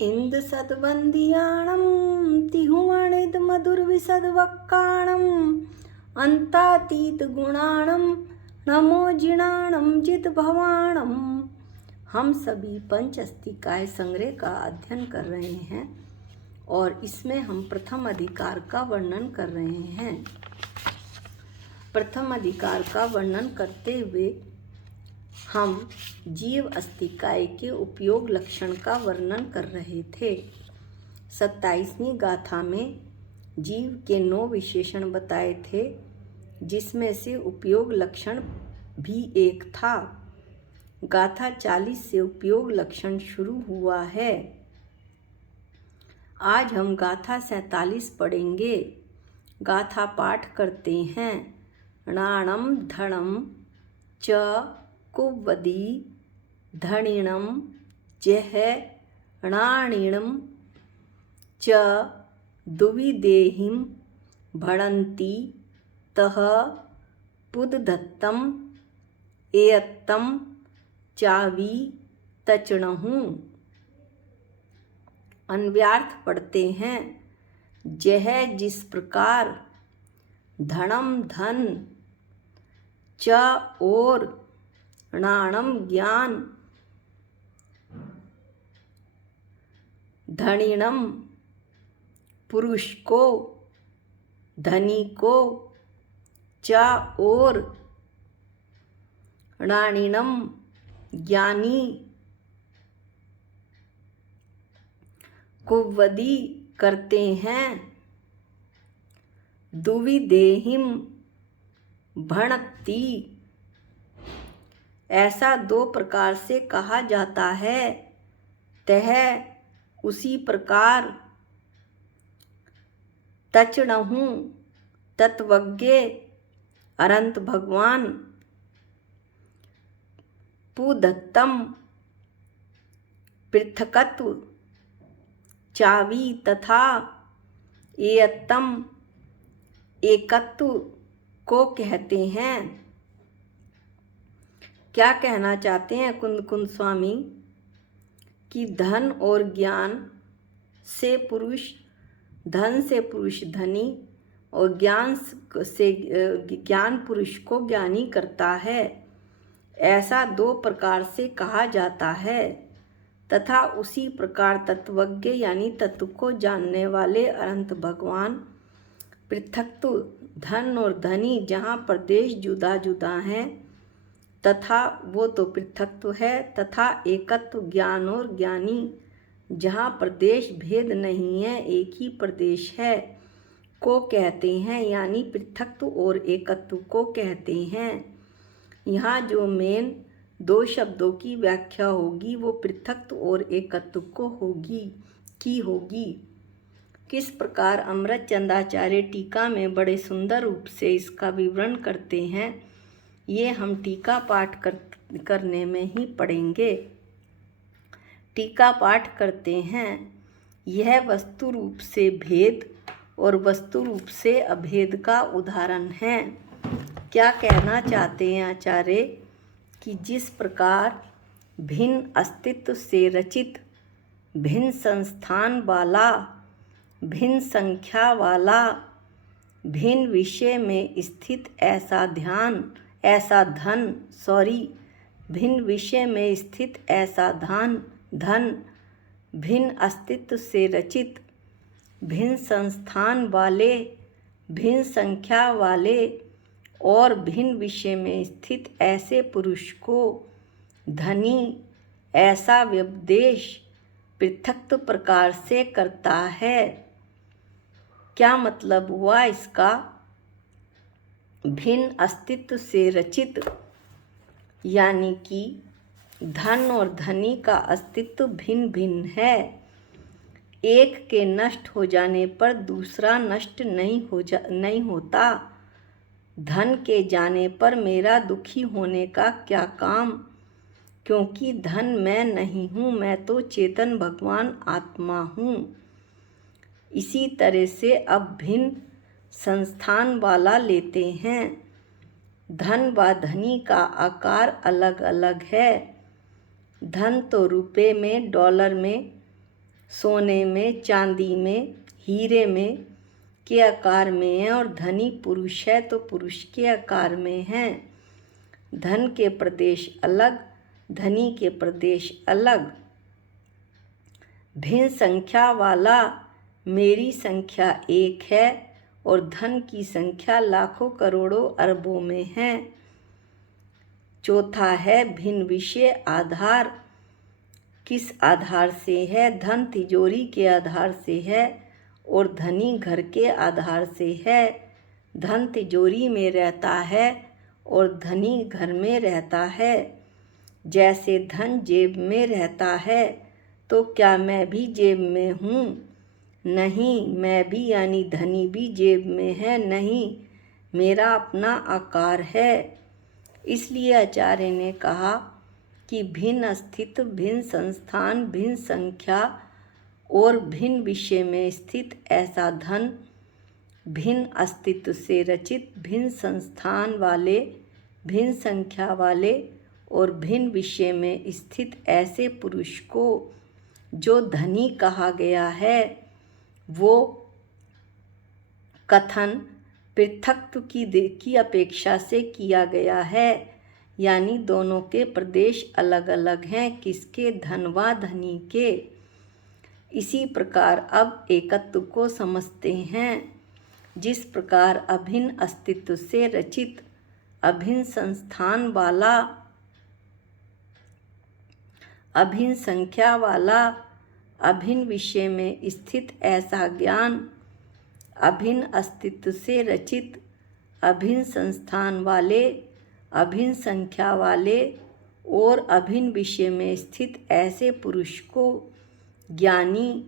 इंद सद्वंदियाणं तिहुवणिद मधुरविशदवक्काणं अंतातीत गुणाणं नमो जिणाणं जित भवाणं। हम सभी पंचस्तिकाय संग्रह का अध्ययन कर रहे हैं और इसमें हम प्रथम अधिकार का वर्णन कर रहे हैं। प्रथम अधिकार का वर्णन करते हुए हम जीव अस्तिकाय के उपयोग लक्षण का वर्णन कर रहे थे। 27वीं गाथा में जीव के 9 विशेषण बताए थे, जिसमें से उपयोग लक्षण भी एक था। गाथा 40 से उपयोग लक्षण शुरू हुआ है। आज हम गाथा 47 पढ़ेंगे। गाथा पाठ करते हैं। णाणम धणम च कुवदी धणिणम जह णाणिणम च दुविदेहिम भणन्ति तह पुदधत्तम एयत्तम चावी तचणहु। अन्व्यार्थ पढ़ते हैं। जह जिस प्रकार, धनम धन, च और, णाणम ज्ञान, धनिणम पुरुष को, धनी को, च और, णाणिणम ज्ञानी, कुवदी करते हैं, दुविदेहिम भणति ऐसा 2 प्रकार से कहा जाता है। तह उसी प्रकार, तचणहु तत्वज्ञ अनंत भगवान, पुदत्तम पृथकत्व, चावी तथा एयत्तम एकत्व को कहते हैं। क्या कहना चाहते हैं कुंद स्वामी कि धन और ज्ञान से पुरुष, धन से पुरुष धनी और ज्ञान से ज्ञान पुरुष को ज्ञानी करता है, ऐसा 2 प्रकार से कहा जाता है। तथा उसी प्रकार तत्वज्ञ यानी तत्व को जानने वाले अनंत भगवान, पृथक्त्व धन और धनी जहाँ प्रदेश जुदा जुदा हैं तथा वो तो पृथक्त्व है, तथा एकत्व ज्ञान और ज्ञानी जहाँ प्रदेश भेद नहीं है, एक ही प्रदेश है, को कहते हैं, यानी पृथक्त्व और एकत्व को कहते हैं। यहाँ जो मेन 2 शब्दों की व्याख्या होगी वो पृथक्त्व और एकत्व को होगी। किस प्रकार अमृत चंदाचार्य टीका में बड़े सुंदर रूप से इसका विवरण करते हैं, ये हम टीका पाठ करने में ही पढ़ेंगे। टीका पाठ करते हैं। यह वस्तु रूप से भेद और वस्तु रूप से अभेद का उदाहरण है। क्या कहना चाहते हैं आचार्य कि जिस प्रकार भिन्न अस्तित्व से रचित, भिन्न संस्थान वाला, भिन्न संख्या वाला, भिन्न विषय में स्थित भिन्न विषय में स्थित ऐसा धन, भिन्न अस्तित्व से रचित, भिन्न संस्थान वाले, भिन्न संख्या वाले और भिन्न विषय में स्थित ऐसे पुरुष को धनी ऐसा व्यपदेश पृथक्त्व प्रकार से करता है। क्या मतलब हुआ इसका? भिन्न अस्तित्व से रचित यानी कि धन और धनी का अस्तित्व भिन्न भिन्न है। एक के नष्ट हो जाने पर दूसरा नष्ट नहीं होता। धन के जाने पर मेरा दुखी होने का क्या काम, क्योंकि धन मैं नहीं हूँ, मैं तो चेतन भगवान आत्मा हूँ। इसी तरह से अब भिन्न संस्थान वाला लेते हैं। धन व धनी का आकार अलग अलग है। धन तो रुपए में, डॉलर में सोने में, चांदी में, हीरे में के आकार में है, और धनी पुरुष है तो पुरुष के आकार में है। धन के प्रदेश अलग, धनी के प्रदेश अलग। भिन्न संख्या वाला मेरी संख्या एक है, और धन की संख्या लाखों करोड़ों अरबों में है। चौथा है भिन्न विषय आधार। किस आधार से है? धन तिजोरी के आधार से है, और धनी घर के आधार से है। धन तिजोरी में रहता है और धनी घर में रहता है। जैसे धन जेब में रहता है, तो क्या मैं भी जेब में हूँ? नहीं, मैं भी यानी धनी भी जेब में है नहीं, मेरा अपना आकार है। इसलिए आचार्य ने कहा कि भिन्न अस्तित्व, भिन्न संस्थान, भिन्न संख्या और भिन्न विषय में स्थित ऐसा धन, भिन्न अस्तित्व से रचित, भिन्न संस्थान वाले, भिन्न संख्या वाले और भिन्न विषय में स्थित ऐसे पुरुष को जो धनी कहा गया है, वो कथन पृथक्त्व की अपेक्षा से किया गया है, यानी दोनों के प्रदेश अलग अलग हैं। किसके? धन व धनी के। इसी प्रकार अब एकत्व को समझते हैं। जिस प्रकार अभिन्न अस्तित्व से रचित, अभिन्न संस्थान वाला, अभिन्न संख्या वाला, अभिन्न विषय में स्थित ऐसा ज्ञान, अभिन्न अस्तित्व से रचित, अभिन्न संस्थान वाले, अभिन्न संख्या वाले और अभिन्न विषय में स्थित ऐसे पुरुष को ज्ञानी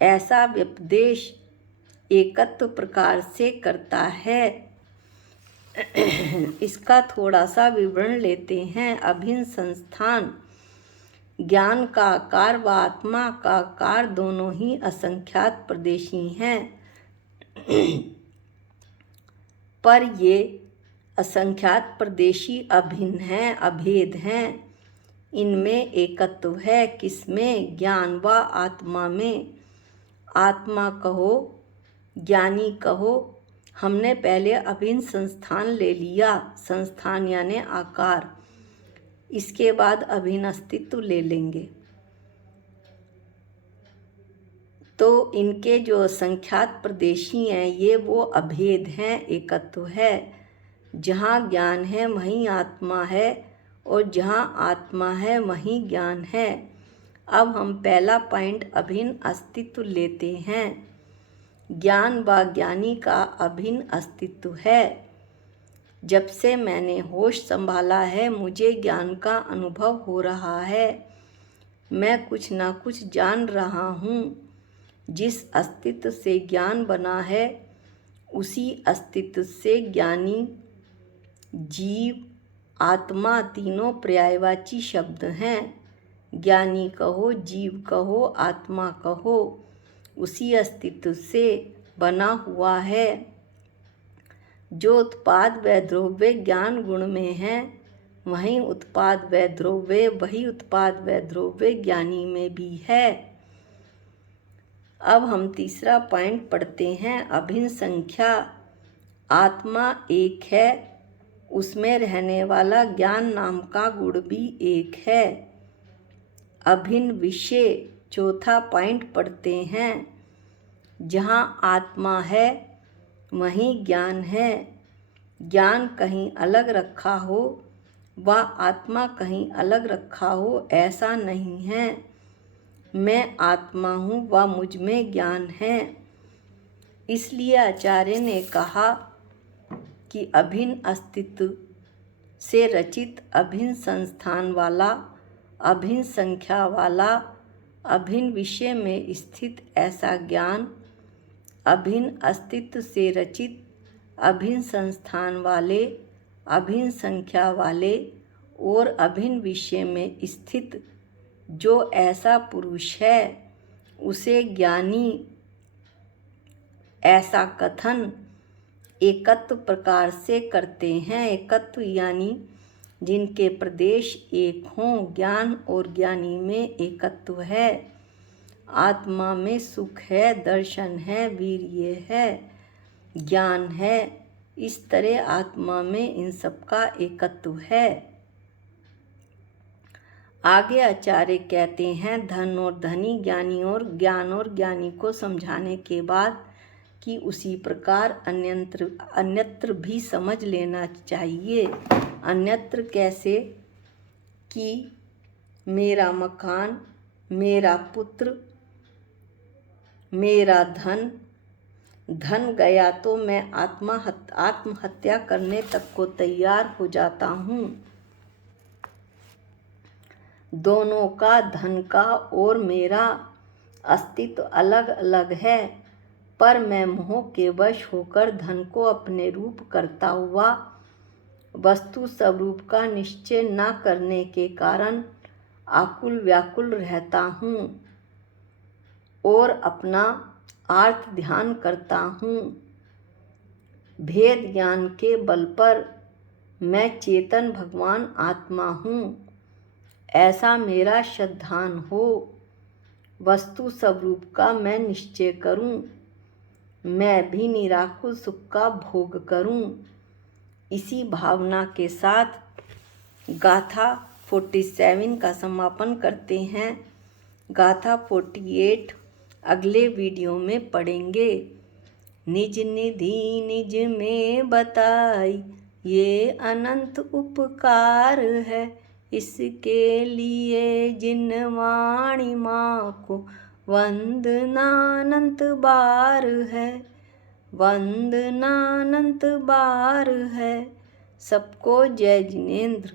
ऐसा व्यपदेश एकत्व प्रकार से करता है। इसका थोड़ा सा विवरण लेते हैं। अभिन्न संस्थान, ज्ञान का आकार व आत्मा का आकार दोनों ही असंख्यात प्रदेशी हैं, पर ये असंख्यात प्रदेशी अभिन्न हैं, अभेद हैं। इनमें एकत्व है। किसमें? ज्ञान व आत्मा में। आत्मा कहो, ज्ञानी कहो। हमने पहले अभिन्न संस्थान ले लिया, संस्थान यानी आकार, इसके बाद अभिन्न अस्तित्व ले लेंगे। तो इनके जो संख्यात प्रदेशी हैं, ये वो अभेद हैं, एकत्व है। जहाँ ज्ञान है वहीं आत्मा है, और जहाँ आत्मा है वहीं ज्ञान है। अब हम पहला पॉइंट अभिन्न अस्तित्व लेते हैं। ज्ञान व ज्ञानी का अभिन्न अस्तित्व है। जब से मैंने होश संभाला है, मुझे ज्ञान का अनुभव हो रहा है। मैं कुछ ना कुछ जान रहा हूँ। जिस अस्तित्व से ज्ञान बना है, उसी अस्तित्व से ज्ञानी, जीव, आत्मा तीनों पर्यायवाची शब्द हैं। ज्ञानी कहो, जीव कहो, आत्मा कहो, उसी अस्तित्व से बना हुआ है। जो उत्पाद व द्रव्य ज्ञान गुण में है, वहीं उत्पाद व द्रव्य, वही उत्पाद व द्रव्य ज्ञानी में भी है। अब हम तीसरा पॉइंट पढ़ते हैं। अभिन्न संख्या, आत्मा एक है, उसमें रहने वाला ज्ञान नाम का गुण भी एक है। अभिन्न विषय, चौथा पॉइंट पढ़ते हैं। जहाँ आत्मा है वहीं ज्ञान है। ज्ञान कहीं अलग रखा हो व आत्मा कहीं अलग रखा हो, ऐसा नहीं है। मैं आत्मा हूँ व मुझ में ज्ञान है। इसलिए आचार्य ने कहा कि अभिन्न अस्तित्व से रचित, अभिन्न संस्थान वाला, अभिन्न संख्या वाला, अभिन्न विषय में स्थित ऐसा ज्ञान, अभिन्न अस्तित्व से रचित, अभिन्न संस्थान वाले, अभिन्न संख्या वाले और अभिन्न विषय में स्थित जो ऐसा पुरुष है, उसे ज्ञानी ऐसा कथन एकत्व प्रकार से करते हैं। एकत्व यानी जिनके प्रदेश एक हों, ज्ञान और ज्ञानी में एकत्व है। आत्मा में सुख है, दर्शन है, वीर्य है, ज्ञान है। इस तरह आत्मा में इन सब का एकत्व है। आगे आचार्य कहते हैं, धन और धनी, ज्ञानी और ज्ञान और ज्ञानी को समझाने के बाद कि उसी प्रकार अन्यत्र भी समझ लेना चाहिए। अन्यत्र कैसे? कि मेरा मकान, मेरा पुत्र, मेरा धन, धन गया तो मैं आत्महत्या करने तक को तैयार हो जाता हूँ। दोनों का, धन का और मेरा अस्तित्व अलग अलग है, पर मैं मोह के वश होकर धन को अपने रूप करता हुआ वस्तु स्वरूप का निश्चय न करने के कारण आकुल व्याकुल रहता हूँ और अपना आर्त ध्यान करता हूँ। भेद ज्ञान के बल पर मैं चेतन भगवान आत्मा हूँ, ऐसा मेरा श्रद्धान हो। वस्तु स्वरूप का मैं निश्चय करूँ, मैं भी निराकुल सुख का भोग करूँ। इसी भावना के साथ गाथा 47 का समापन करते हैं। गाथा 48 अगले वीडियो में पढ़ेंगे। निज निधि निज में बताई, ये अनंत उपकार है, इसके लिए जिन वाणी माँ को वंदनानंत बार है, वंदनानंत बार है। सबको जय जिनेंद्र।